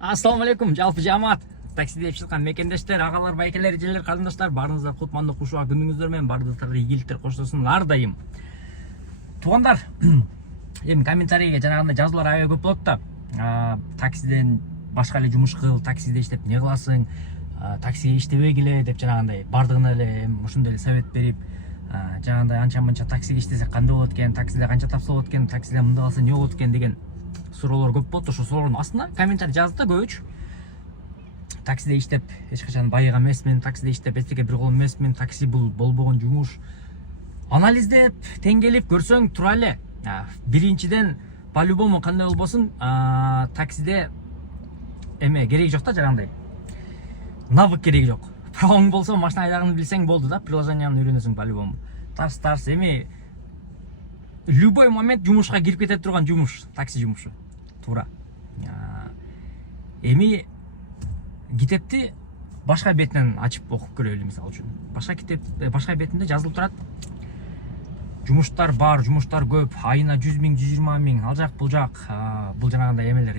Ассаламу алейкум, жалпы жамаат. Таксиде чыккан мекендештер, агалар, байкелер, эжелер, карындаштар, баарыңыздар кутмандуу кушуа күнүңүздөр менен баардыгыңыздарга ийгиликтер коштосун ар дайым. Туугандар, эми комментарийге жанагындай жазуулар аябай көп болот да. Таксиден башка эле жумуш кыл, таксиде иштеп эмне кыласың? Таксиге иштебегиле деп жанагындай баардыгына эле ушундай эле совет берип, жанагындай анча-мынча таксиге иштесек кандай болот экен, таксиде канча тапса болот экен, таксиде мындай кылса эмне болот экен деген суроолор көп болот. Ошо суроонун астына комментарий жазды да көбүч. Таксиде иштеп эч качан байыган эмесмин, таксиде иштеп эчтеке бир кол эмесмин, такси бул болбогон жумуш. Анализдеп, теңгелип көрсөң тура эле. Биринчиден, по-любому кандай болбосун, таксиде эме кереги жок да, жанагындай. Навык кереги жок. Правоң болсо, машина айдаган билсең болду да, приложениени үйрөнөсүң по-любому. Тарс эми любой момент жумушка кирип кете турган жумуш, такси жумушу. Туура. Эми китепти башка бетинен ачып окуп көрөлү, мисалы үчүн. Башка бетинде жазылып турат. Жумуштар бар, жумуштар көп, айына 100 миң, 120 миң, ал жак бул жак, бул жанагындай эмелер,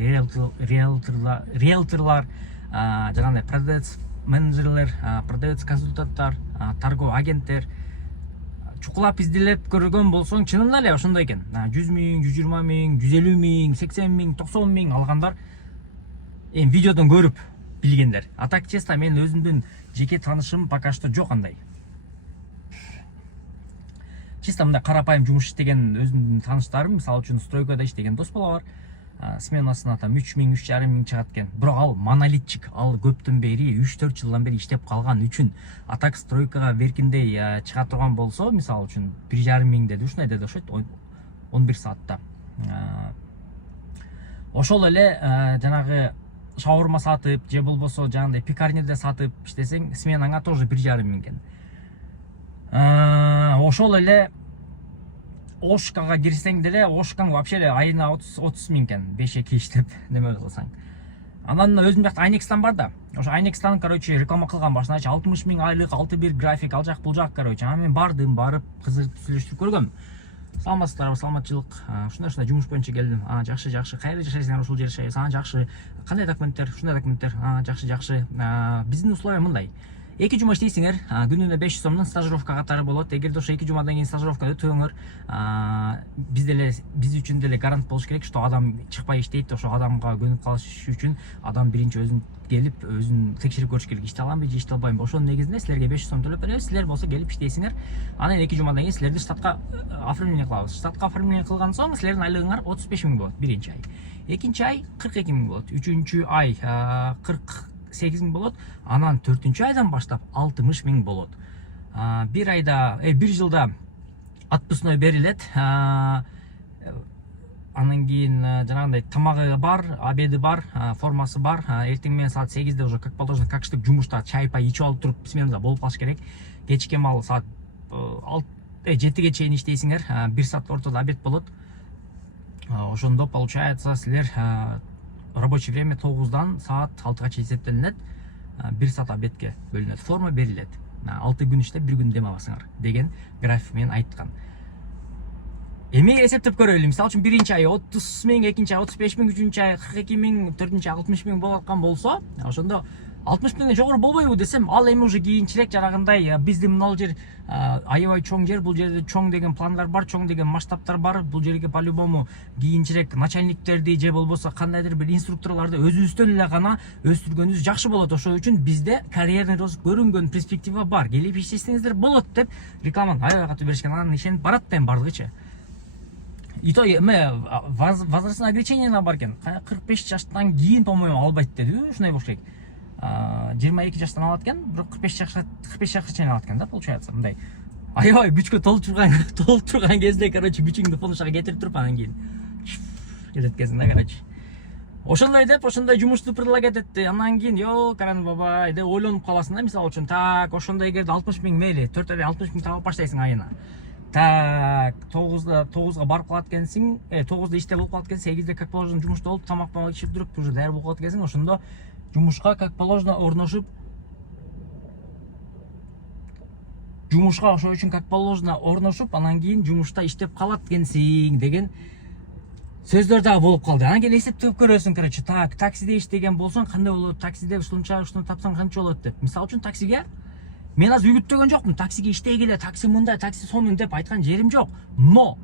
риэлторлар, жанагындай продавец менеджерлер, продавец консультанттар, торговый агенттер. Чукулап изделеп көргөн болсоң, чынында эле ошондой экен. 100 миң, 120 миң, 150 миң, 80 миң, 90 миң алгандар эми видеодон көрүп билгендер. А так честно, мен өзүмдүн жеке таанышым пока что жок андай. Чисто мындай карапайым жумуш иштеген өзүмдүн тааныштарым, мисалы үчүн стройкада иштеген дос бала бар. Сменасына там 3 миң, 3,5 миң чыгат экен. Бирок ал монолитчик, ал көптөн бери 3-4 жылдан бери иштеп калган үчүн. А так стройкага беркиндей чыга турган болсо, мисалы үчүн 1,5 миң деди, ушундай деди ошойт 11 саатта. Ошол эле жанагы шаурма сатып, же болбосо жанагындай пекарняда сатып иштесең, сменаңа тоже 1,5 миң экен. Ошол эле Ошкага кирсең деле, Ошкаң вообще эле айына 30 миң экен, 5-2 иштеп неме кылсаң. Анан өзүм жакта Айнекстан бар да. Ошо Айнекстан, короче, реклама кылган башыначы 60 миң айлык, 6-1 график, ал жак бул жак, короче. Мен бардым, барып, кызык сүйлөштүрүп көргөм. Саламатсыздарбы, саламатчылык. Ушундай жумуш боюнча келдим. Жакшы. Кайерде жашайсыңар? Ушул жерде жашайбыз. Жакшы. Кандай документтер? Ушундай документтер. Жакшы. Биздин условия мындай. 2 жума иштейсиңер, күнүнө 500 сомдон стажировка катары болот. Эгерде ошо 2 жумадан кийин стажировка өтөңөр, биз үчүн деле гарант болуш керек, что адам чыкпай иштейт. Ошо адамга көнүп калыш үчүн адам биринчи өзүн келип, өзүн текшерип көрүш керек. Иште аламбы же иште албайбы? Ошонун негизинде силерге 500 сом төлөп беребиз. Силер болсо келип иштейсиңер. Анан 2 жумадан кийин силерди штатка оформление кылабыз. Штатка оформление кылган соң силердин айлыгыңар 35 миң болот биринчи ай. Экинчи ай 42 миң болот. Үчүнчү ай 48 миң болот. Анан 4-чү айдан баштап 60 миң болот. Бир жылда отпускной берилет. Анан кийин жанагындай тамагы бар, обеди бар, формасы бар. Эртең менен саат 8-де уже как положено, как штык жумушта чай-пай ичип алып туруп сменада болуп калыш керек. Кечке мал саат 7-ге чейин иштейсиңер, 1 саат ортодо обед болот. Ошондо получается силер рабочий время 9-дан саат 6-га чейин эсептелинет. 1 саат обедке бөлүнөт. Форма берилет. 6 күн иштеп 1 күн дем аласыңар деген график менен айткан. Эми эсептеп көрөлү. Мисалы үчүн биринчи ай 30 миң, экинчи ай 35 миң, үчүнчү ай 42 миң, төртүнчү ай 60 миң болуп аткан болсо, ошондо 60 миңден жогору болбойбу десем, ал эми уже кийинчерээк жарагандай биздин мынал жер аябай чоң жер, бул жерде чоң деген пландар бар, чоң деген масштабтар бар. Бул жерге по-любому кийинчерээк начальниктерди же болбосо кандайдыр бир инструкторлорду өзүбүздөн эле гана өстүргөнүбүз жакшы болот. Ошол үчүн бизде карьерный рост көрүнгөн перспектива бар. Келип иштесеңиздер болот деп рекламаны аябай катуу беришкен. Анан ишенип барат да бардыгычы. И то возрастное ограничение бар экен. 45 жаштан кийин, по-моему, албайт деди. Ушундай болуш керек. 22 жаштан алат экен, бирок 45 жашка чейин алат экен да, получается. Мындай аябай күчкө толуп турган кезде, короче, күчүңдү полушага кетирип туруп, анан кийин кететкенсиң да, короче. Ошондой деп, ошондой жумушту предлагать этти. Анан кийин, каран бабай деп ойлонуп каласың да, мисалы үчүн, так, ошондой эгерде 60 миң мейли, 4 айда 60 миң табып баштайсың айына. Так, 9-га барып калат экенсиң, 9-да иште болуп калат экенсиң, 8-де как положено жумушта болуп, тамак ичип туруп, уже даяр болуп калат экенсиң, ошондо жумушка как положено орношуп, анан кийин жумушта иштеп калат экенсиң деген сөздөр дагы болуп калды. Анан кийин эсептеп көрөсүң, короче, так, таксиде иштеген болсоң кандай болот, таксиде ушунча тапсаң канча болот деп. Мисалы үчүн таксиге мен азыр үгүттөгөн жокмун, таксиге иштегиле, такси мындай, такси сонун деп айткан жерим жок. Но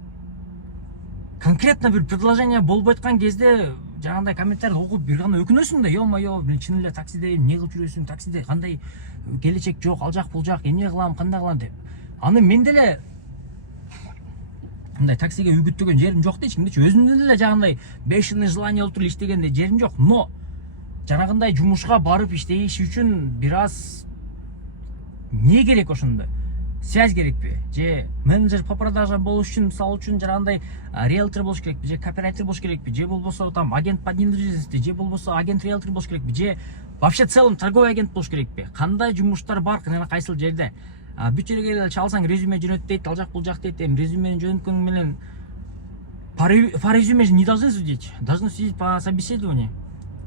конкретно бир предложение болбой аткан кезде жаңандай комментарийди окуп бир гана өкүнөсүң да, ё-моё, мен чын эле таксиде эмне кылып жүрөсүң, таксиде кандай келечек жок, ал жак бул жак, эмне кылам, кандай кылам деп. Аны мен деле мындай таксиге үгүттөгөн жерим жок дейчи, эмнечи өзүмдүн эле жаңандай 5 жылдын желание болуп туруп иштегенде жерим жок. Но жанагындай жумушка барып иштеш үчүн бир аз не керек ошондо? Связь керекпи? Же менеджер по продажам болуш үчүн, мисалы үчүн жанагындай риэлтор болуш керекпи, же кооператор болуш керекпи, же болбосо там агент по недвижимости, же болбосо агент риэлтор болуш керекпи, же вообще целом торговый агент болуш керекпи? Кандай жумуштар бар, жана кайсыл жерде? Бүт жерге келип чалсаң резюме жөнөт дейт, ал жак бул жак дейт. Эми резюмени жөнөткөн менен по резюме же не должны судить, должны судить по собеседованию.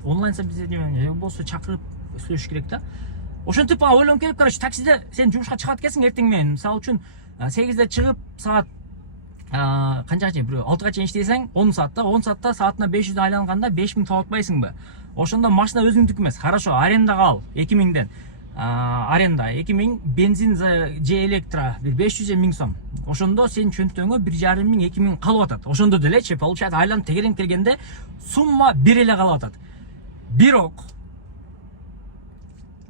Онлайн собеседование болсо чакырып сүйлөшүш керек да. Ошентип ойлонуп келип, короче, таксиде сен жумушка чыгат экенсиң эртең менен. Мисалы үчүн 8де чыгып, саат канчага чейин, 6га чейин иштесең, 10 саатта, 10 саатта саатына 500 айланганда 5000 таап атпайсыңбы? Ошондо машина өзүңдүкү эмес. Хорошо, арендага ал 2000ден. Аренда 2000, бензин же электро бир 500-1000 сом. Ошондо сен чөнтөңө 1500-2000 калып атат. Ошондо делечи, получается, айланып тегеренип келгенде сумма бир эле калып атат. Бирок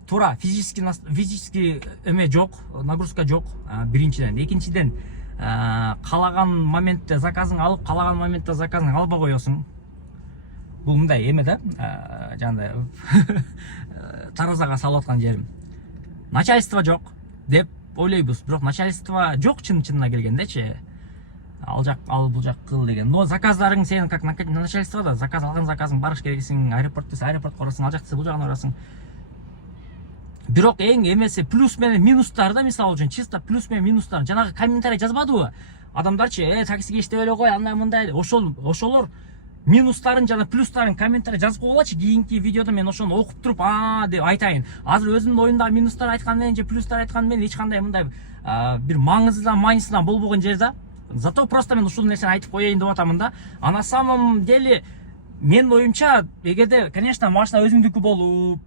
тура физически эме жок, нагрузка жок, биринчиден. Экинчиден, калаган моментте заказың алып, калаган моментте заказың албай коесуң. Бул мындай эме да, жандай таразага салып аткан жерим. Начальство жок деп ойлойбуз, бирок начальство жок чын-чынына келгендечи. Ал жак, ал бул жак кыл деген. Но заказдарың сен как начальство да, заказ алган заказың барыш керексиң, аэропортто барасың, ал жакта бул жагына барасың. Бирок эң эмеси плюс менен минустар да, мисалы үчүн чисто плюс менен минустар. Жанагы комментарий жазбадыбы? Адамдарчы, таксиге иштеп эле кой, андай мындай. Ошолор минустарын жана плюстарын комментарий жазып койгулачы. Кийинки видеодо мен ошону окуп туруп, деп айтайын. Азыр өзүмдүн оюмдагы минустар айткан менен же плюстар айткан менен эч кандай мындай бир маңыздан, маанисинан болбогон жер да. Зато просто мен ушул нерсени айтып коеюн деп атамын да. А на самом деле менин оюмча, эгерде, конечно, машина өзүңдүкү болуп,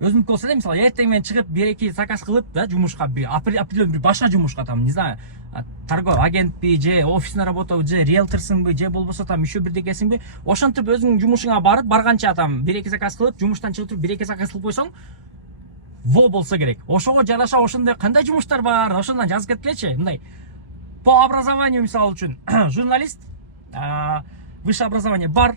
өзүмдүкү болсо да, мисалы, эртең менен чыгып бир-эки заказ кылып да, жумушка, определенный бир башка жумушка, там, не знаю, торговый агентпи, же офисный работа, же риэлторсыңбы, же болбосо там еще бирдекесиңби, ошентип өзүңдүн жумушуңа барып, барганча там бир-эки заказ кылып, жумуштан чыгып туруп бир-эки заказ кылып койсоң, во болсо керек. Ошого жараша ошондой кандай жумуштар бар, ошондон жазып кеткилечи. Мындай по образованию, мисалы үчүн, журналист, высшее образование бар,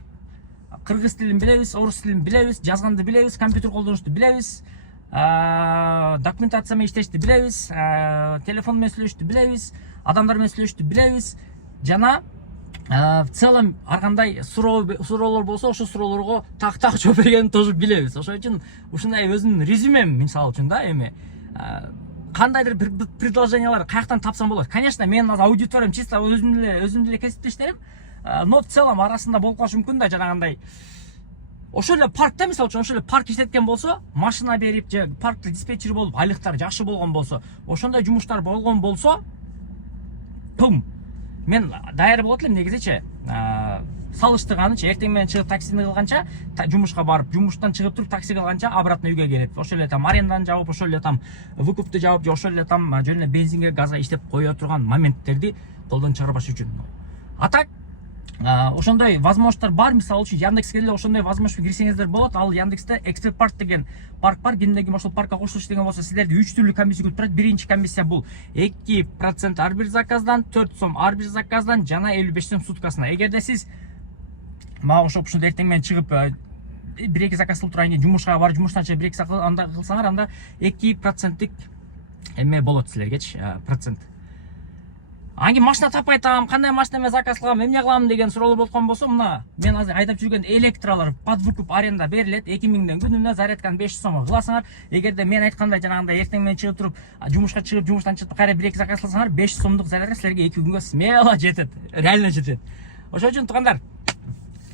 кыргыз тилин билебиз, орус тилин билебиз, жазганды билебиз, компьютер колдонушту билебиз, документация менен иштешти билебиз, телефон менен сүйлөшүштү билебиз, адамдар менен сүйлөшүштү билебиз. Жана в целом ар кандай суроолор болсо, ошол суроолорго так жооп бергенин тоже билебиз. Ошон үчүн ушундай өзүмдүн резюмем, мисалы үчүн да, эми кандайдыр бир предложениялар каяктан тапсам болот. Конечно, менин азыр аудиториям чисто өзүмдүн эле кесиптештерим, но в целом арасында болуп калышы мүмкүн да, жанагындай ошол эле паркта, мисалы үчүн, ошол эле парк иштеткен болсо, машина берип же паркта диспетчер болуп, айлыктары жакшы болгон болсо, ошондой жумуштар болгон болсо, мен даяр болот элем негизичи. Салыштырганычы, эртең менен чыгып таксини кылганча, жумушка барып, жумуштан чыгып туруп такси кылганча обратно үйгө келип, ошол эле там аренданы жабып, ошол эле там выкупты жабып, же ошол эле там жөн эле бензинге, газга иштеп кое турган моменттерди колдон чыгарбаш үчүн. А так ошондой возможностьтор бар. Мисалы үчүн Яндекске деле ошондой возможность кирсеңиздер болот. Ал Яндексте Экспресс парк деген парк бар. Кимдеги ошол паркка кошулуш деген болсо, силерди 3 түрлүү комиссия күтүп турат. Биринчи комиссия бул 2% ар бир заказдан, 4 сом ар бир заказдан, жана 55 сом суткасына. Эгерде сиз мага окшоп ушунда эртең менен чыгып бир-эки заказ кылып турган кийин жумушка барып, жумуштан чыгып бир-эки заказ анда кылсаңар, анда 2% эме болот силергечи, процент. Анги машина таппай атам, кандай машина менен заказ кылам, эмне кылам деген суроолор болгон болсо, мына мен азыр айдап жүргөн электролор под выкуп аренда берилет. 2000ден күнүнө зарядканы 500 сомго кыласыңар. Эгерде мен айткандай жанагындай эртең менен чыгып туруп, жумушка чыгып, жумуштан чыгып кайра бир-эки заказ кылсаңар, 500 сомдук зарядка силерге 2 күнгө смело жетет. Реально жетет. Ошон үчүн туугандар,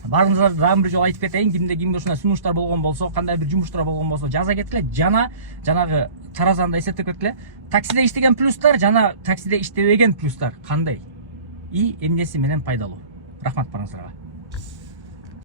баарыңызга дагы бир жолу айтып кетейин, кимде ушундай сунуштар болгон болсо, кандай бир жумуштар болгон болсо, жаза кеткиле. Жана жанагы таразанда эсептеп кеткиле. Таксиде иштеген плюстар жана таксиде иштебеген плюстар кандай и эмнеси менен пайдалуу. рахмат барыңыздарга.